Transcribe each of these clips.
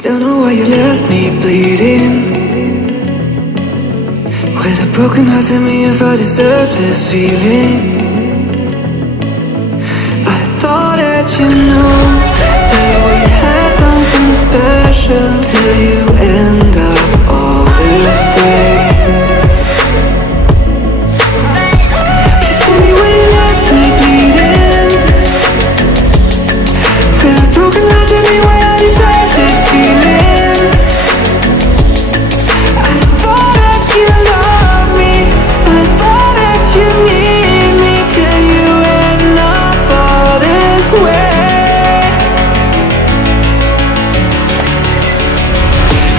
Don't know why you left me bleeding. With a broken heart, tell me if I deserve this feeling. I thought that you know that we had something special till you end up all this way. You tell me when you left me bleeding. With a broken heart, tell me why I deserve this feeling. I thought that you loved me, I thought that you need me till you end up all this way.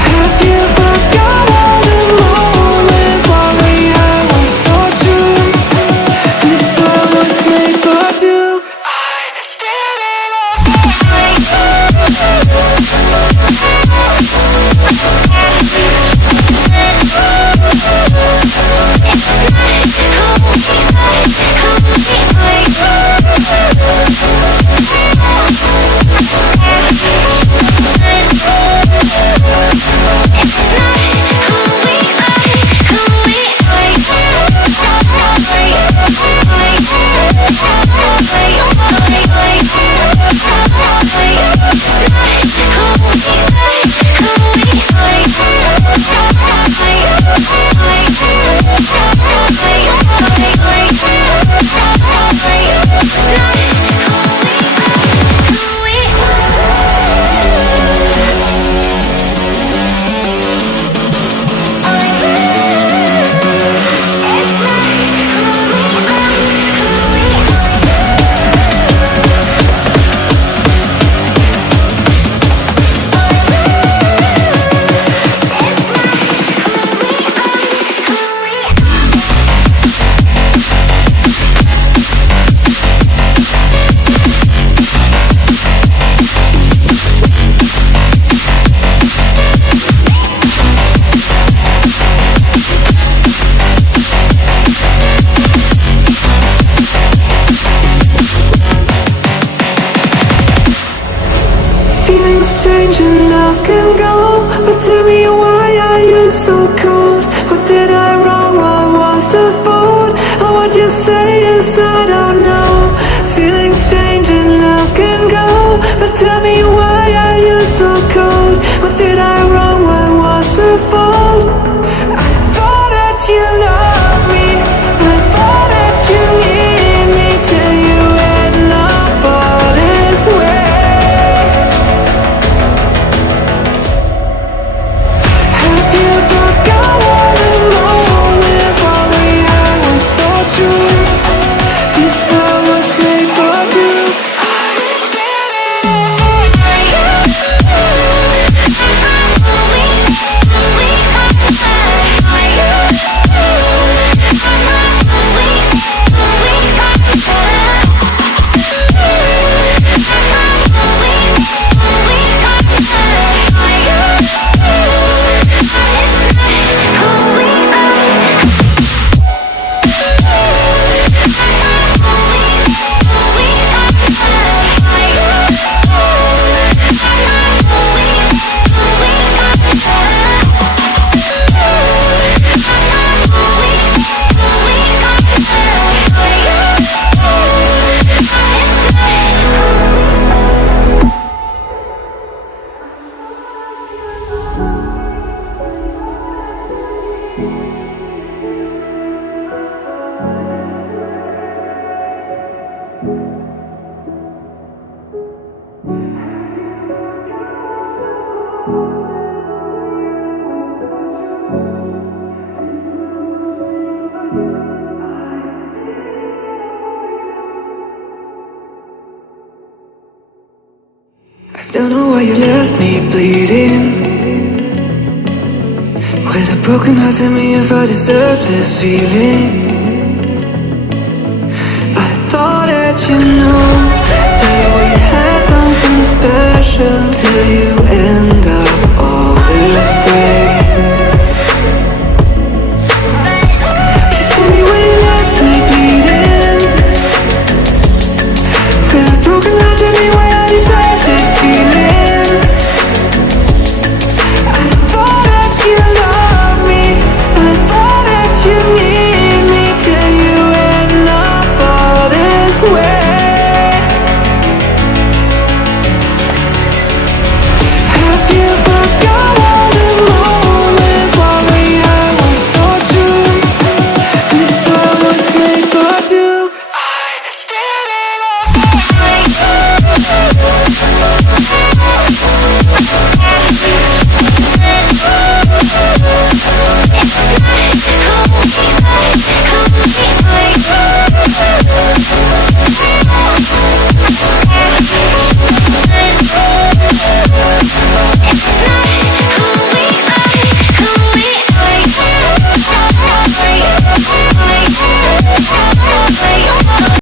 Have you forgot all the moments while we had was so true? This world was made for two. I did it Feelings change and love can go, but tell me why are you so cold? What did I wrong? What was the fault? Or what you say is I don't know. Feelings change and love can go, but tell me why are you so cold? What did I wrong? What was the fault? I thought that you loved me, I thought that you need me till you end up all this way. Have you forgot all the moments while we had was so true? This world was made for two. I don't know why you left me bleeding. With a broken heart, tell me if I deserve this feeling. I thought that you know that we had something special till you